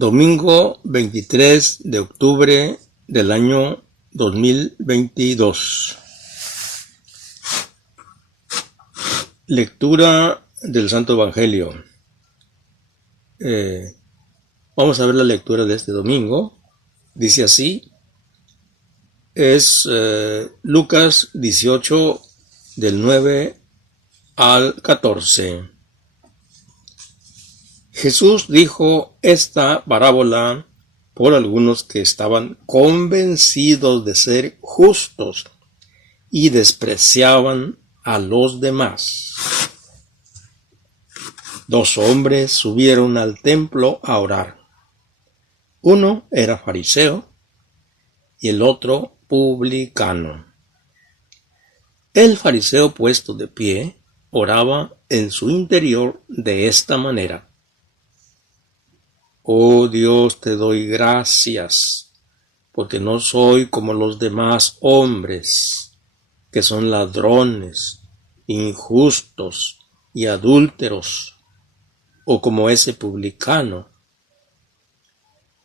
Domingo 23 de octubre del año 2022. Lectura del Santo Evangelio. Vamos a ver la lectura de este domingo. Dice así. Es Lucas 18 del 9 al 14. Jesús dijo esta parábola por algunos que estaban convencidos de ser justos y despreciaban a los demás. Dos hombres subieron al templo a orar. Uno era fariseo y el otro publicano. El fariseo, puesto de pie, oraba en su interior de esta manera: Oh Dios, te doy gracias, porque no soy como los demás hombres, que son ladrones, injustos y adúlteros, o como ese publicano.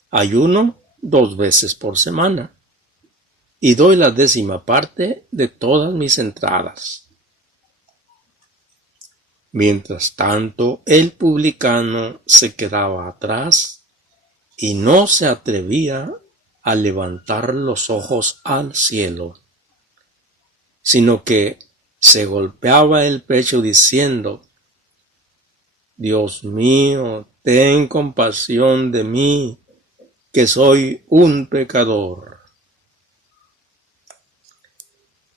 Ayuno 2 veces por semana, y doy la 10ª parte de todas mis entradas. Mientras tanto, el publicano se quedaba atrás y no se atrevía a levantar los ojos al cielo, sino que se golpeaba el pecho diciendo: Dios mío, ten compasión de mí, que soy un pecador.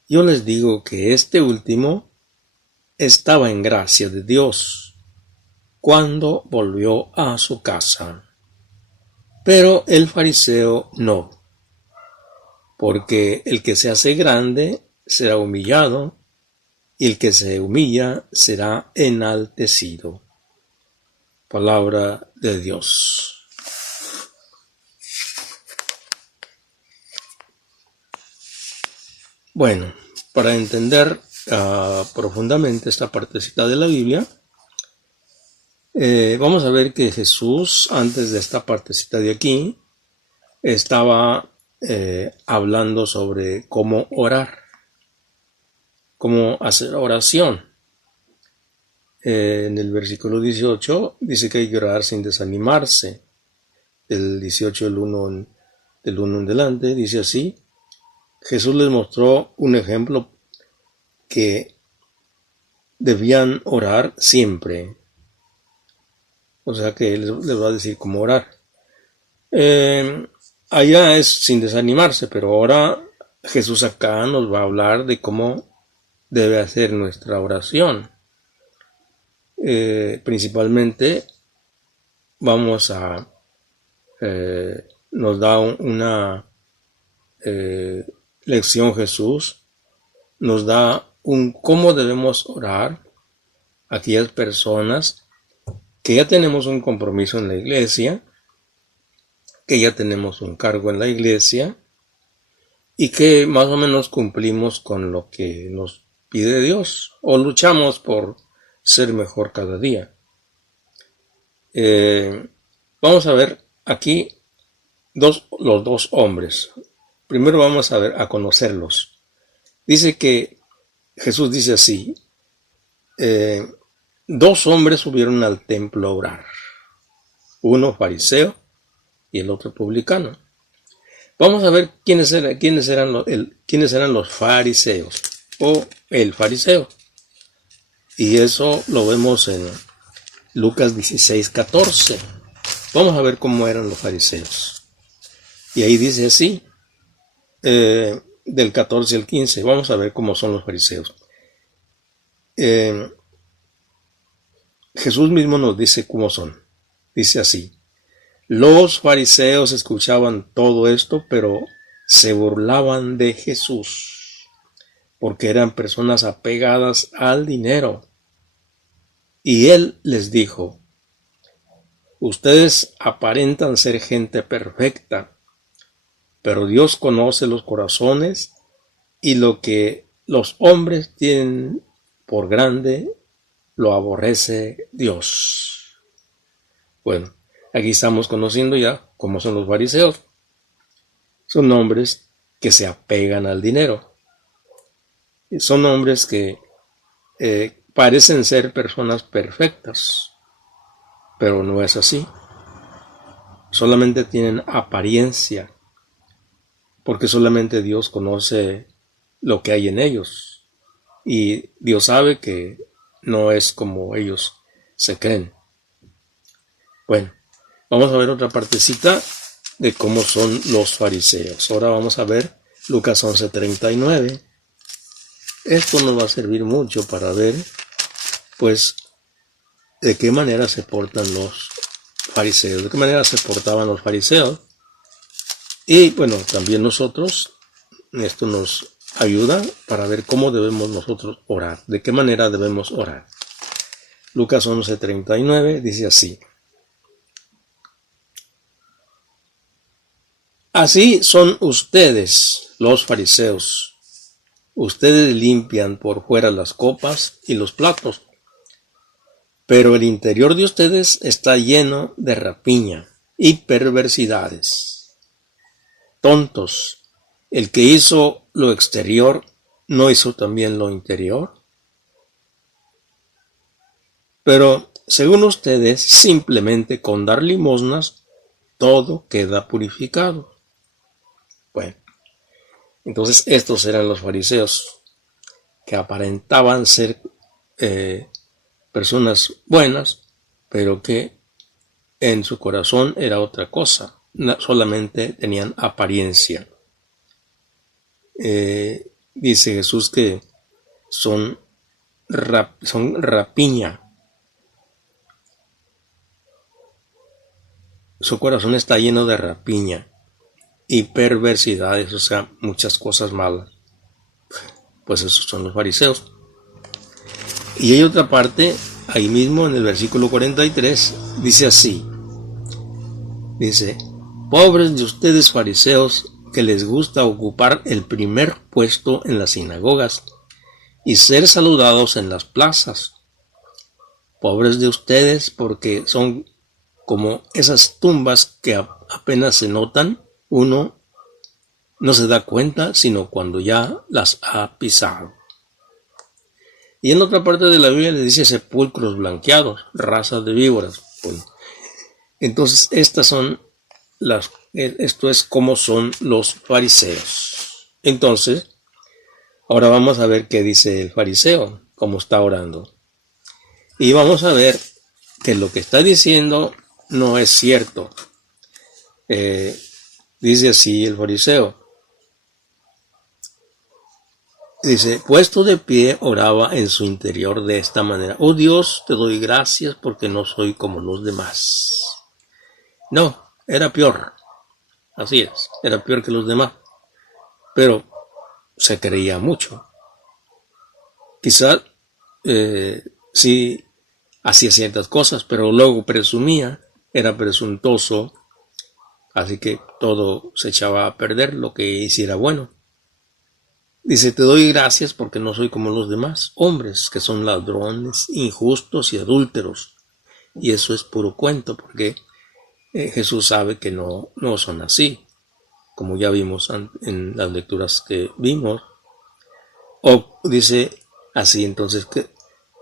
Yo les digo que este último estaba en gracia de Dios cuando volvió a su casa, pero el fariseo no, porque el que se hace grande será humillado y el que se humilla será enaltecido. Palabra de Dios. Bueno, para entender profundamente esta partecita de la Biblia, vamos a ver que Jesús, antes de esta partecita de aquí, estaba hablando sobre cómo orar, cómo hacer oración. En el versículo 18 dice que hay que orar sin desanimarse. El 18 del 1 en delante dice así: Jesús les mostró un ejemplo que debían orar siempre. O sea que les va a decir cómo orar. Allá es sin desanimarse, pero ahora Jesús acá nos va a hablar de cómo debe hacer nuestra oración. Principalmente vamos a nos da una lección Jesús, nos da un cómo debemos orar a aquellas personas que ya tenemos un compromiso en la iglesia, que ya tenemos un cargo en la iglesia y que más o menos cumplimos con lo que nos pide Dios o luchamos por ser mejor cada día. Vamos a ver aquí los dos hombres. Primero vamos a ver, a conocerlos. Dice que Jesús dice así: dos hombres subieron al templo a orar, uno fariseo y el otro publicano. Vamos a ver quiénes eran los fariseos o el fariseo. Y eso lo vemos en Lucas 16:14. Vamos a ver cómo eran los fariseos. Y ahí dice así, del 14 al 15. Vamos a ver cómo son los fariseos. Jesús mismo nos dice cómo son. Dice así: los fariseos escuchaban todo esto, pero se burlaban de Jesús, porque eran personas apegadas al dinero. Y él les dijo: ustedes aparentan ser gente perfecta, pero Dios conoce los corazones, y lo que los hombres tienen por grande lo aborrece Dios. Bueno, Aquí estamos conociendo ya cómo son los fariseos. Son hombres que se apegan al dinero. Son hombres que parecen ser personas perfectas, pero no es así. Solamente tienen apariencia, porque solamente Dios conoce lo que hay en ellos. Y Dios sabe que no es como ellos se creen. Bueno, vamos a ver otra partecita de cómo son los fariseos. Ahora vamos a ver Lucas 11:39. Esto nos va a servir mucho para ver, pues, de qué manera se portan los fariseos, de qué manera se portaban los fariseos. Y bueno, también nosotros, esto nos ayuda para ver cómo debemos nosotros orar, de qué manera debemos orar. Lucas 11:39 dice así: Así son ustedes, los fariseos. Ustedes limpian por fuera las copas y los platos, pero el interior de ustedes está lleno de rapiña y perversidades. Tontos, el que hizo lo exterior, ¿no hizo también lo interior? Pero, según ustedes, simplemente con dar limosnas, todo queda purificado. Bueno, entonces estos eran los fariseos, que aparentaban ser personas buenas, pero que en su corazón era otra cosa, solamente tenían apariencia. Dice Jesús que son rapiña. Su corazón está lleno de rapiña y perversidades, o sea, muchas cosas malas. Pues esos son los fariseos. Y hay otra parte, ahí mismo en el versículo 43, dice así. Dice: pobres de ustedes fariseos, que les gusta ocupar el primer puesto en las sinagogas y ser saludados en las plazas. Pobres de ustedes, porque son como esas tumbas que apenas se notan, uno no se da cuenta sino cuando ya las ha pisado. Y en otra parte de la Biblia le dice sepulcros blanqueados, raza de víboras. Bueno, entonces esto es como son los fariseos. Entonces, ahora vamos a ver qué dice el fariseo, cómo está orando. Y vamos a ver que lo que está diciendo no es cierto. Dice así el fariseo. Dice: puesto de pie, oraba en su interior de esta manera: oh Dios, te doy gracias porque no soy como los demás. No, era peor. Así es, era peor que los demás. Pero se creía mucho. Quizás sí hacía ciertas cosas, pero luego presumía, era presuntuoso, así que todo se echaba a perder lo que hiciera bueno. Dice: te doy gracias porque no soy como los demás hombres, que son ladrones, injustos y adúlteros. Y eso es puro cuento, porque Jesús sabe que no son así, como ya vimos en las lecturas que vimos. O dice así entonces, que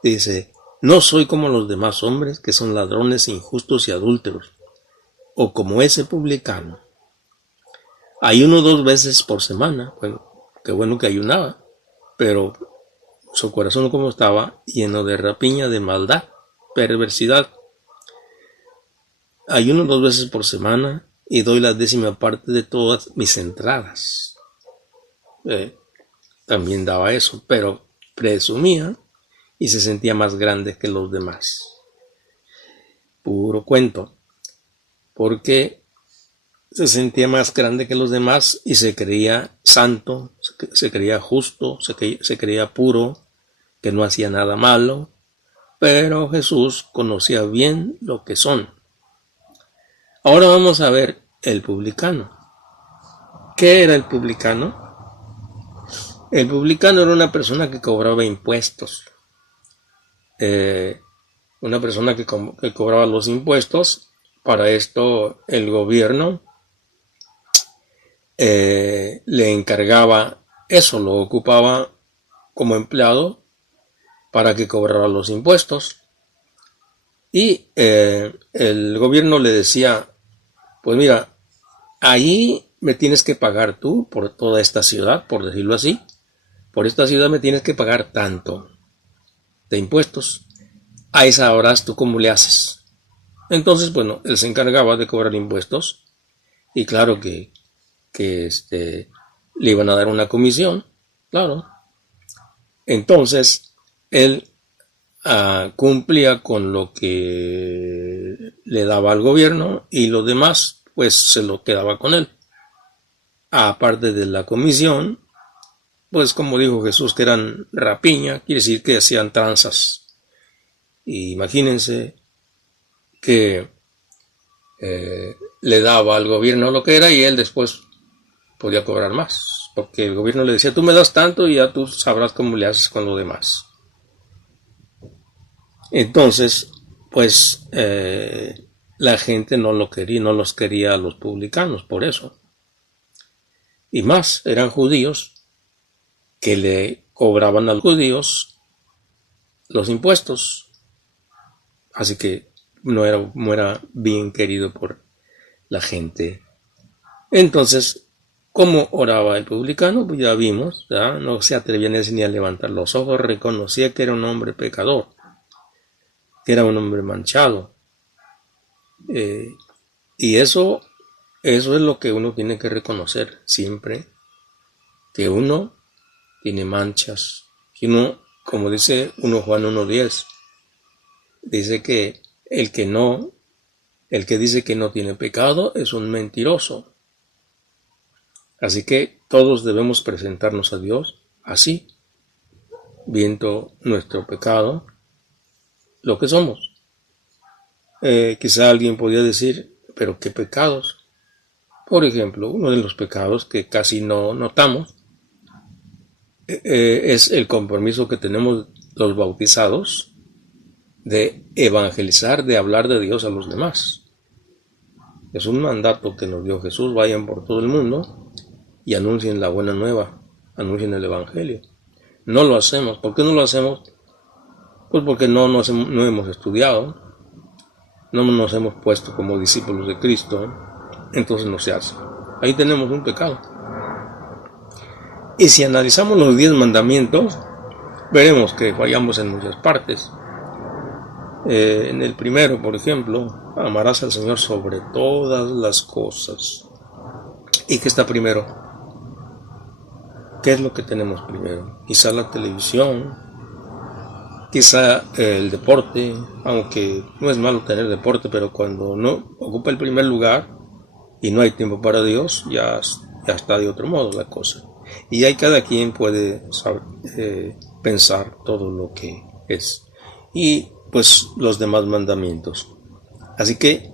dice: no soy como los demás hombres, que son ladrones, injustos y adúlteros, o como ese publicano. Ayuno 2 veces por semana. Bueno, qué bueno que ayunaba, pero su corazón como estaba lleno de rapiña, de maldad, perversidad. Ayuno 2 veces por semana y doy la 10ª parte de todas mis entradas. También daba eso, pero presumía y se sentía más grande que los demás. Puro cuento, porque se sentía más grande que los demás y se creía santo, se creía justo, se creía puro, que no hacía nada malo, pero Jesús conocía bien lo que son. Ahora vamos a ver el publicano. ¿Qué era el publicano? El publicano era una persona que cobraba impuestos. Una persona que cobraba los impuestos para esto el gobierno le encargaba eso, lo ocupaba como empleado para que cobrara los impuestos. Y el gobierno le decía, pues mira, ahí me tienes que pagar tú por toda esta ciudad, por decirlo así. Por esta ciudad me tienes que pagar tanto de impuestos. A esa hora tú cómo le haces. Entonces, bueno, él se encargaba de cobrar impuestos. Y claro que le iban a dar una comisión, claro. Entonces, él cumplía con lo que le daba al gobierno y lo demás, pues se lo quedaba con él. Aparte de la comisión, pues como dijo Jesús que eran rapiña, quiere decir que hacían tranzas. Y imagínense que le daba al gobierno lo que era y él después podía cobrar más, porque el gobierno le decía, tú me das tanto y ya tú sabrás cómo le haces con lo demás. Entonces, pues la gente no lo quería, no los quería a los publicanos, por eso. Y más, eran judíos que le cobraban a los judíos los impuestos. Así que no era bien querido por la gente. Entonces, ¿cómo oraba el publicano? Pues ya vimos, ¿ya? No se atrevía ni a levantar los ojos, reconocía que era un hombre pecador, que era un hombre manchado. Y eso es lo que uno tiene que reconocer siempre, que uno tiene manchas, que uno, como dice 1 Juan 1:10, dice que el que dice que no tiene pecado es un mentiroso. Así que todos debemos presentarnos a Dios así, viendo nuestro pecado, lo que somos. Quizá alguien podría decir, pero ¿qué pecados? Por ejemplo, uno de los pecados que casi no notamos es el compromiso que tenemos los bautizados de evangelizar, de hablar de Dios a los demás. Es un mandato que nos dio Jesús, vayan por todo el mundo y anuncien la buena nueva, anuncien el evangelio. No lo hacemos. ¿Por qué no lo hacemos? Pues porque no hemos estudiado, no nos hemos puesto como discípulos de Cristo, entonces no se hace. Ahí tenemos un pecado. Y si analizamos los 10 mandamientos, veremos que fallamos en muchas partes. En el primero, por ejemplo, amarás al Señor sobre todas las cosas. ¿Y qué está primero? ¿Qué es lo que tenemos primero? Quizá la televisión, quizá el deporte, aunque no es malo tener deporte, pero cuando no ocupa el primer lugar y no hay tiempo para Dios, ya está de otro modo la cosa. Y ahí cada quien puede saber, pensar todo lo que es. Y pues los demás mandamientos. Así que,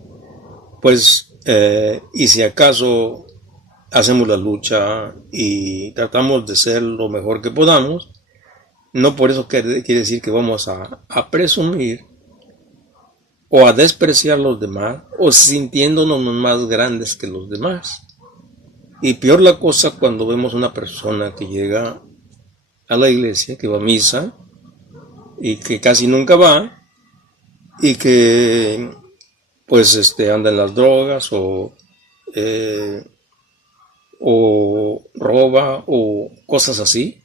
pues, y si acaso hacemos la lucha y tratamos de ser lo mejor que podamos, no por eso quiere decir que vamos a presumir o a despreciar a los demás o sintiéndonos más grandes que los demás. Y peor la cosa cuando vemos una persona que llega a la iglesia, que va a misa y que casi nunca va y que pues anda en las drogas o roba o cosas así.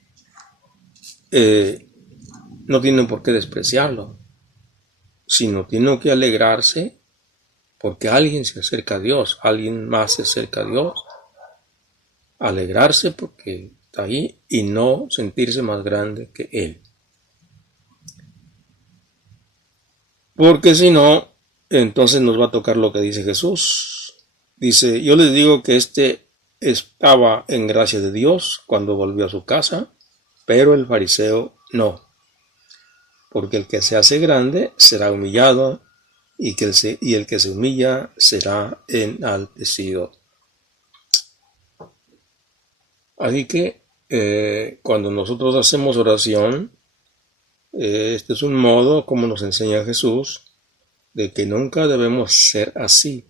No tienen por qué despreciarlo, sino tienen que alegrarse porque alguien se acerca a Dios, alguien más se acerca a Dios. Alegrarse porque está ahí y no sentirse más grande que Él. Porque si no, entonces nos va a tocar lo que dice Jesús. Dice, yo les digo que estaba en gracia de Dios cuando volvió a su casa, pero el fariseo no. Porque el que se hace grande será humillado y el que se humilla será enaltecido. Así que cuando nosotros hacemos oración, este es un modo como nos enseña Jesús de que nunca debemos ser así.